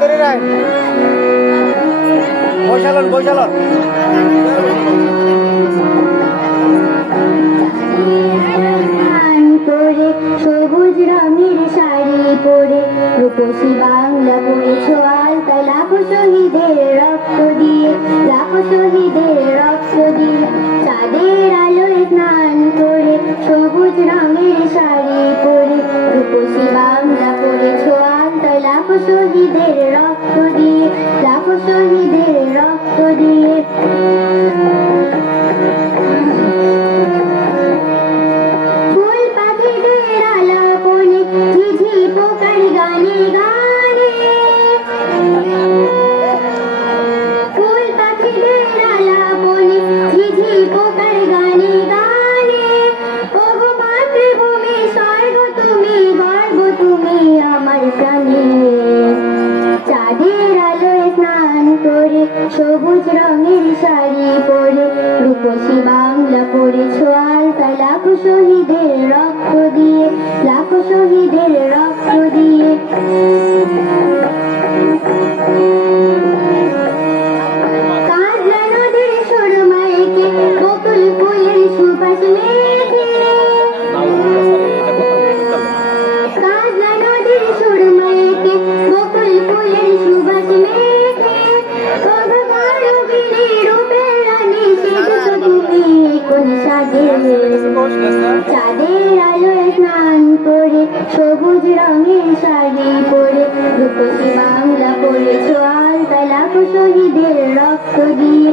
ধরে রাখ বৈশালন সবুজ রঙের শাড়ি পরে রূপসী বাংলা পড়েছ আলতায় লাখো শহীদের রক্ত দিয়ে চাঁদের আলোয় স্নান করে সবুজ রঙের শাড়ি পরে রূপসী বাংলা পড়েছ আলতায় লাখো শহীদের রক্ত দিয়ে সবুজ রঙের শাড়ি পরে রূপসী বাংলা পড়েছ আলতায় লাখো শহীদের রক্ত দিয়ে কাজলা নদীর সুরমাইকে বকুল ফুলের সুবাস মেঘে কাজলা নদীর সুরমাইকে বকুল ফুলের সুবাস মেঘে চাঁদের আলোয় স্নান করে সবুজ রঙের শাড়ি পরে রূপসী বাংলা পড়েছ আলতায় লাখো শহীদের রক্ত দিয়ে